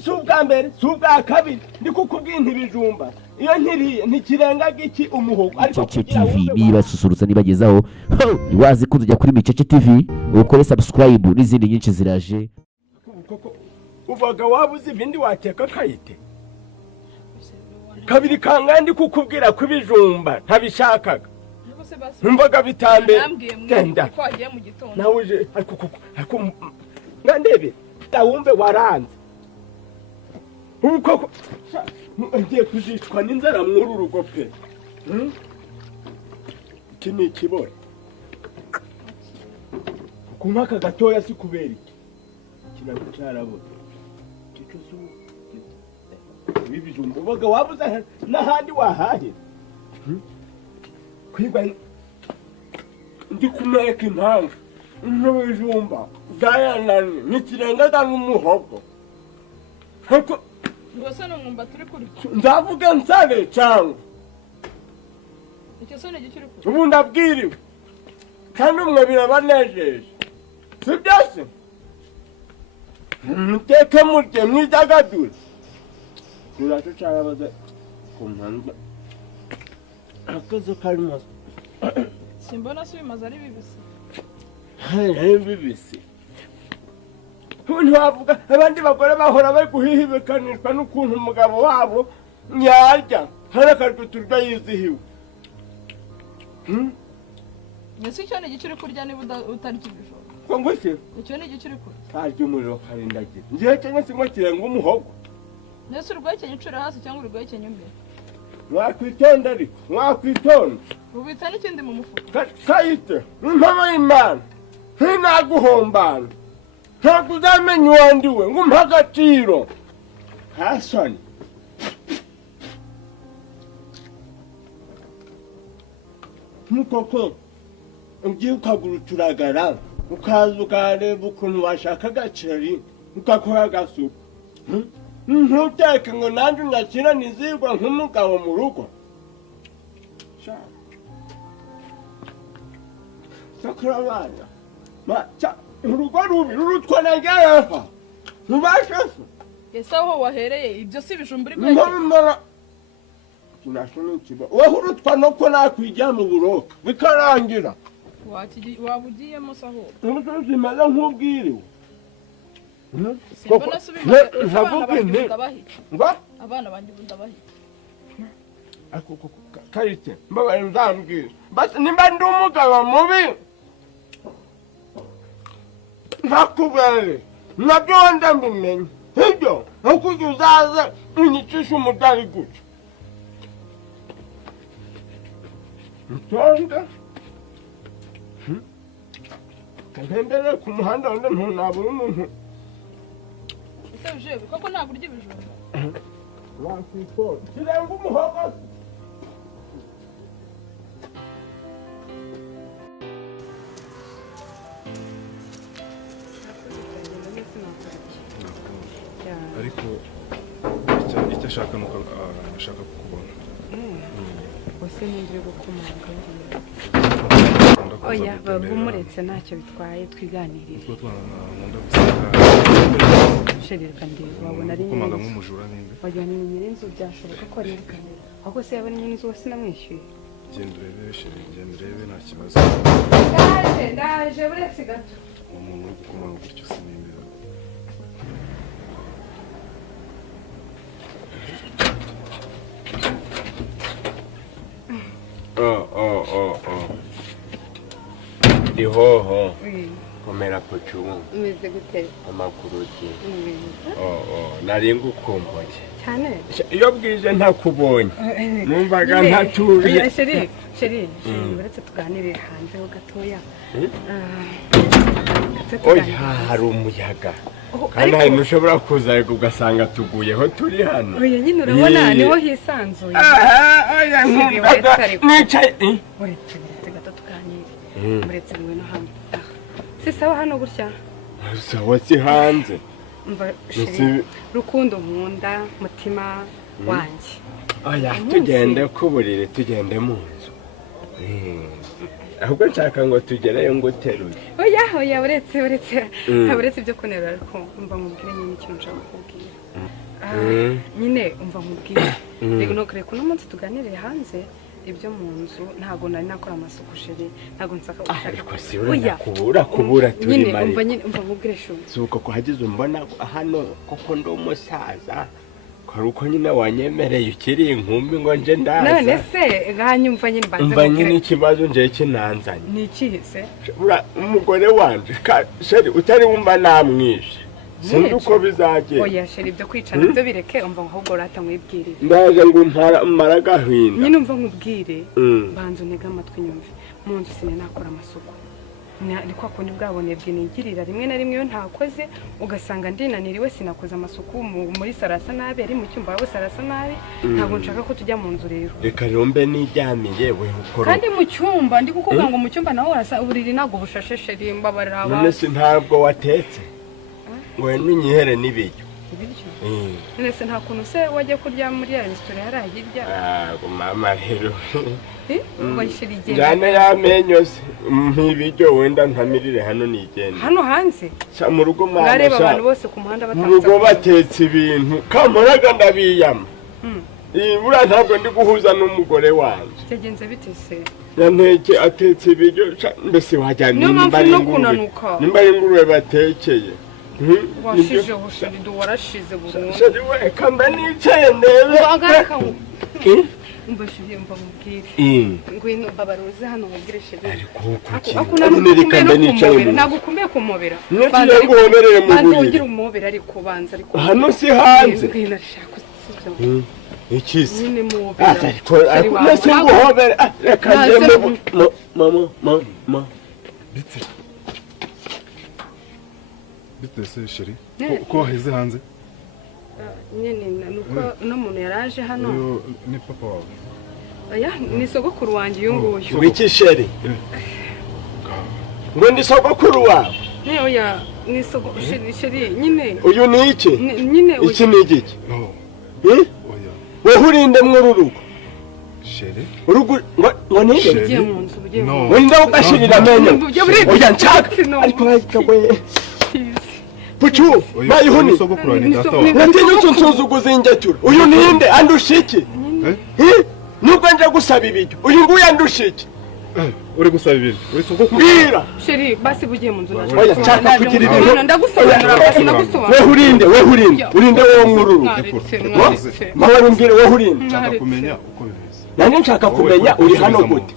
subwa mbere subwa kabiri ndikukubwira ntibijumba iyo nkiriye ntikirenga giki umuhogo ariko TV niba susurutsa nibagezaho wazi ko tujya kuri Micece TV ukore subscribe n'izindi nyinshi ziraje uvaga wabuze ibindi wateka kayite kabiri kangandi kukubwira kubijumba ntabishakaga numvaga bitambe genda nawe ariko ngandebe ndawumve waranze uko ngiye kuzicwa n'inzara muri urugo pe iki ni ikibore kumaka gatoya si kubera iki kinagucarabona ibijumba ubaga wabuze n'ahandi wahahira kwigwa ndi kumeka impamvu n'ibijumba byayananye ntikirengaga n'umuhogo ngose n'umwumba turi kuri ndavuga nsare cyangwa icyo sone gikiri kuri ubu ndabwiriwe kandi umwe birabanejeje si byose muteke murye mwidagadure turaco carabaza ku mpanda akazo karimo simbona si bimaze ari bibisi hari bibisi ntiwavuga abandi bagore bahora bari guhihibikanishwa n'ukuntu umugabo wabo yarya ntarakajwe turya yizihiwe ese icyo ni igicuri kurya niba utari kibishobora ko ngwese icyo ni igicuri kurya ntarya umuriro karindagira ngiye cyangwa se ngo kirenga umuhogo nese urwahekenya incura hasi cyangwa urwahekenya imbere mwakwitonda ariko mwakwitonda ubitsa n'ikindi mu mufuka kayite impamo y'imana ntinaguhombana ntabwo uzamenya uwo ndi we ngo umpe agaciro hasoni nk'uko ugiye ukagura uturagara ukaza ukareba ukuntu washaka agaceri ukakora agasuku ntuteke ngo nanjye unyakira nizigwa nk'umugabo mu rugo sakura abana urugo rubi rurutwa na gayaha ntubashe se ese aho wahereye ibyo si ibijumba uri kwegera kinashoni kiba wowe urutwa no ko nakwijya mu buroka bikarangira waba ugiyemo se aho zimaze nk'ubwiriwe simbona se abana banjye ubu ndabahita karite mbabaye nzambwira basi nimba ndi umugabo mubi ntakubere nabyo wenda mbimenye ibyo nuko ujya uzaza unyicisha umudari gutya ntonde kantemberere ku muhanda wenda ntunabura umuntu ese uje koko ntabwo urya ibijumba wakwikora kirenga umuhogo ariko icyo ashaka nuko ashaka kukubona bose n'indire gukomanga oya bagumuretse ntacyo bitwaye twiganirire kuko twanakunda guseka shirika ndebe wabona ari gukomanga nk'umujura ninde wagira ni nyir'inzu byashoboka ko nerekana ahubwo se yabona nyir'inzu wose namwishyuye genda urebe shiri genda urebe nta kibazo ndaje buretse gato umuntu uri gukomanga gutyo sinimbiza Ihoho komera ku cyubu umeze gute amakuru ki nari ngukumbuye cyane iyo bwije ntakubonye numvaga ntatuje sheri uretse tuganire hanze ho gatoya oya hari umuyaga kandi hari nushobora kuza ugasanga tuguyeho turi hano oya nyine urabona niho hisanzuye oya nicaye uretse gato tuganire uretse mwe no hano si sawa hano gutya sawa si hanze rukundo nkunda mutima wanjye oya tugende kuburire tugende mu nzu ahubwo nshaka ngo tugereyo ngo uteruye oya uretse ibyo kunterura ariko mba nkubwire nyine ikintu nshaka kukubwira nyine umva nkubwire rego no kure kuno munsi tuganire hanze ibyo mu nzu ntago nari nakora amasuku sheri ntago nsaka oya kubura turi mari nyine umva nkubwire sho zuko ko hagize umbona hano koko ndo umusaza uko nyine wanyemereye ukiri inkumbi ngo nje ndaza none se ganyumva nyine mba nyine ikibazo nje kinanzanye ni ikihise umugore wanje sheri utari wumva namwishe sinzi uko bizagenda oya sheri ibyo kwicana ibyo bireke umva ahubwo rata mwibwirire ndaje ngo mpara gahinda nyine umva nkubwire banzo ntega amatwi nyumve mu nzu sine nakora amasuku ni kwa kundi bwabonebwe nigirira rimwe na rimwe yo ntakoze ugasanga ndinaniriwe sinakoze amasuku muri sarasa nabi ari mu cyumba wabo sarasa nabi ntabwo nshaka ko tujya mu nzu rero reka rombe nijyamiye we ukora kandi mu cyumba ndi kukuvuga ngo mu cyumba naho urasa uburiri nago bushasheshe rimba baraba none se ntabwo watetse we n'inyihere n'ibiryo none se nta kuntu se wajya kurya muri ya restaurant yari ahirya mama rero bayishirigenda jana yamenyo se mpibiryo wenda ntamirire hano nigenda hano hanze mu rugo mwana abantu bose ku muhanda batatse mu rugo batetse ibintu kamoraga ndabiyama buriya ntabwo ndi guhuza n'umugore wanjye cyagenze bite se yanteke atetse ibiryo mbese wajyana nimba ari ingurube batekeye washije ubushiri warashize burundu sheri we kamba nicaye ndebe umva shiri umva mubwire ngwino babaruze hano mubwire shiri ariko namerikanda nicaye nagukumbuye kumobera ngiye guhomerere mu buriri ugira umobera ariko banza ariko hano si hanze ngwino ashaka ikisi nyine mobera ariko nase nguhobere reka nje mama bite se sheri ko waheze hanze nyine nuko no muntu yaraje hano ni papa wawe oya ni sogokuru wanjye uyu nguyu wiki sheri ngo ndi sogokuru wawe oya ni sogokuru sheri nyine uyu ni iki nyine iki ni igiki we hurinde mw'ururugo sheri urugo ngo ninde ugiye mu nzu ugiye mu nzu wenda ugashirira amenyo oya nshaka ariko we Puchu, bayihuni. Natinyutse nsuzuguza ingetura. Uyu ninde andusha iki? Nubwo nje gusaba ibiryo. Uyu nguyu andusha iki? Uri gusaba ibiryo. Uri sogokuru. Mbwira. Sheri basi bugiye mu nzu naje. Oya nshaka kugira ibintu. Ndagusobanura basi ndagusobanura. We hurinde. Urinde wo mwururu. Mawari mbwire we hurinde. Nshaka kumenya uko bimeze. Nani nshaka kumenya uri hano gute?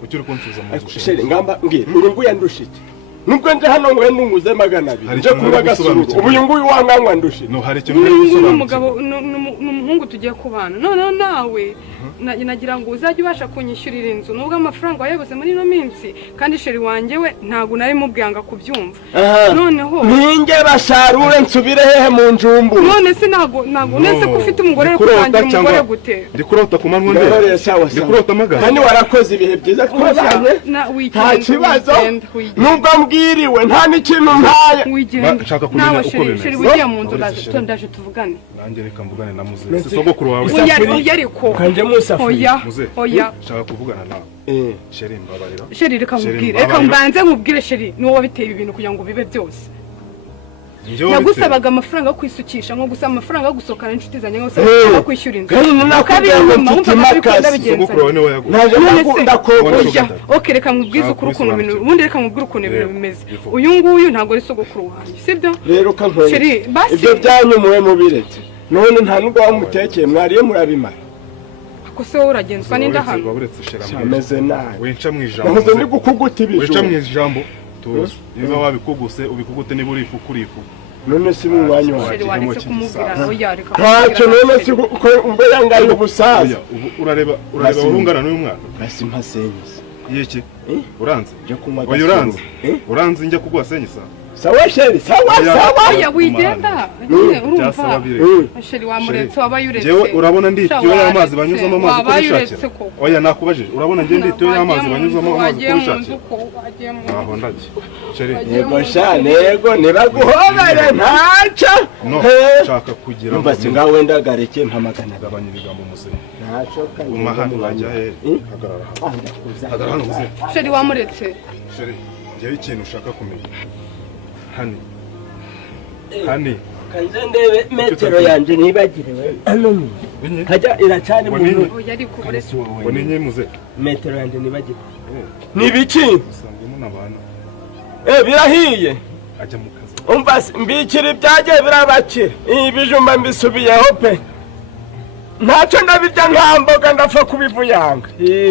Kuki uri kunsubiza mu nzu? Sheri ngamba mbwira. Uyu nguyu andusha iki? Nubwo nje hano ngo nunguze 200 nje kuba gasuru ubu nguyu wangangwa ndushe no hari ikintu uri gusobanura umugabo n'umuhungu tugiye kubana none nawe nagira ngo uzajye ubasha kunyishyurira inzu nubwo amafaranga wayabuze muri no minsi kandi sheri wanjye we ntago nari mubwanga kubyumva noneho ninge basarure nsubire hehe mu njumbu none se ntago nese ko ufite umugore wo kurangira umugore gute ndikurota ku manwa ndere ndikurota amagana kandi warakoze ibihe byiza twabanye nta kibazo nubwo mbwiriwe nta n'ikintu ntaye nshaka kumenya uko bimeze sheri wigiye mu nzu ndaje tuvugane nanjye reka mvugane na muze sogokuru wawe oya ariko kanje musafuriya oya nshaka kuvugana nawe sheri mbabarira sheri reka mbanze nkubwire sheri niwo wabiteye ibintu kugira ngo bibe byose nagusabaga amafaranga yo kwisukisha nko gusaba amafaranga yo gusohokana inshuti zanjye ngo usaba kwishyura inzu okay reka nkubwize ukuntu ibintu ubundi reka nkubwire ukuntu ibintu bimeze uyu nguyu ntabwo ari sogokuru wanjye sibyo rero kankwere ibyo byanyumuwe mubiretse none nta nubwo wamutekeye mwariye murabimara ko se wowe uragenzwa n'inda hano ameze nabi wenca mu ijambo nahoze ndi gukuguta ibijumba wenca mu ijambo tuzi niba wabikuguse ubikugute niba uri ifu kuri ifu none si mu mwanya wawe ntacyo none si uko umbe yangaye ubusaza urareba urungana n'uyu mwana basi mpasenyisa yiki uranze oya uranze njya kuguha senyisa sawa sheri sawa oya wigenda urumva sheri wamuretse wabayuretse jewe urabona ndi itiyo y'amazi banyuzamo amazi kubishakira oya nakubajije urabona nje ndi itiyo y'amazi banyuzamo amazi kubishakira aho ndaje sheri yego shane yego nibaguhobere ntaca nshaka kugira ngo mbase ngaho wenda gareke mpamagana gabanya ibigambo museni ntaco kandi umahano bajya he hagarara hano uze sheri wamuretse sheri jewe ikintu ushaka kumenya hani kanze ndebe metero yanje nibagiriwe hano hajya iracane mu yari kuburese bonenye muze metero yanje nibagiriwe nibiki usangemo nabana birahiye ajya mu kazi umva mbikira ibyagiye birabakira ibijumba mbisubiyeho pe ntacyo ndabirya nta mboga ndapfa kubivuyanga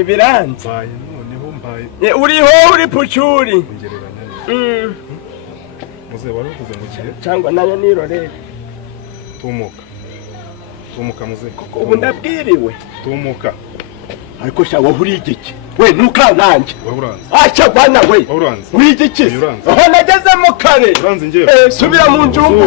biranze mbaye noneho mbaye uriho uri pucuri muze wari uvuze ngo kiye cyangwa nayo nirorere tumuka muze ubu ndabwiriwe tumuka ariko sha wowe uri igiki we ntukanange waburanze acha bwana we waburanze uri igiki aho nagezemo kare uranze ngiye subira mu njumbu